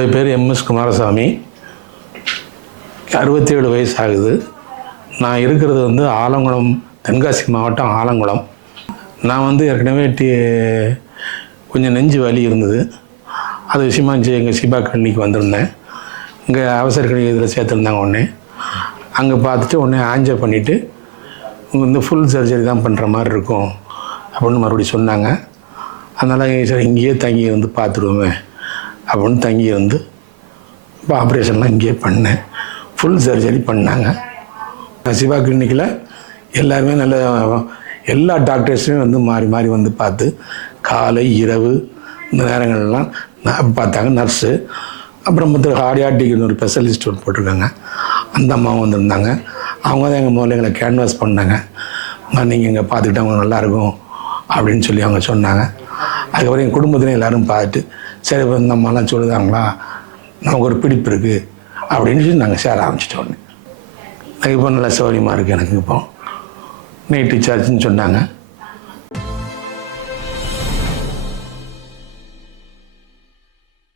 என்னுடைய பேர் எம்எஸ் குமாரசாமி. 67 வயசு ஆகுது. நான் இருக்கிறது வந்து ஆலங்குளம், தென்காசி மாவட்டம் ஆலங்குளம். நான் வந்து ஏற்கனவே கொஞ்சம் நெஞ்சு வலி இருந்தது. அது விஷயமா எங்கள் சிபா கிளினிக் வந்திருந்தேன். இங்கே அவசர கிளினிக் இதில் சேர்த்துருந்தாங்க. உடனே அங்கே பார்த்துட்டு உடனே ஆன்ஜியோ பண்ணிவிட்டு இங்கே வந்து ஃபுல் சர்ஜரி தான் பண்ணுற மாதிரி இருக்கும் அப்படின்னு மறுபடியும் சொன்னாங்க. அதனால் சரி இங்கேயே தங்கி வந்து பார்த்துடுவோமே அப்படின்னு தங்கி வந்து இப்போ ஆப்ரேஷன்லாம் இங்கேயே பண்ணேன். ஃபுல் சர்ஜரி பண்ணாங்க. சிவா கிளினிக்கில் எல்லாருமே நல்ல எல்லா டாக்டர்ஸுமே வந்து மாறி மாறி வந்து பார்த்து காலை இரவு இந்த நேரங்கள்லாம் பார்த்தாங்க. நர்ஸு அப்புறம் மற்ற கார்டியாட்டிக்னு ஒரு ஸ்பெஷலிஸ்ட் ஒன்று போட்டிருக்காங்க. அந்த அம்மாவும் வந்திருந்தாங்க. அவங்க தான் எங்கள் முதல்ல எங்களை கேன்வாஸ் பண்ணாங்க. நீங்கள் இங்கே பார்த்துக்கிட்டு அவங்க நல்லாயிருக்கும் அப்படின்னு சொல்லி அவங்க சொன்னாங்க. அதுக்கப்புறம் எங்கள் குடும்பத்திலையும் எல்லோரும் பார்த்துட்டு சரி இப்போ இந்த அம்மாலாம் சொல்லுதாங்களா, நமக்கு ஒரு பிடிப்பு இருக்குது அப்படின்னு சொல்லி நாங்கள் சேர ஆரம்பிச்சிட்டோம். இப்போ நல்லா சௌகரியமாக இருக்குது எனக்கு. இப்போ நைட் டிஸ்சார்ஜ்னு சொன்னாங்க.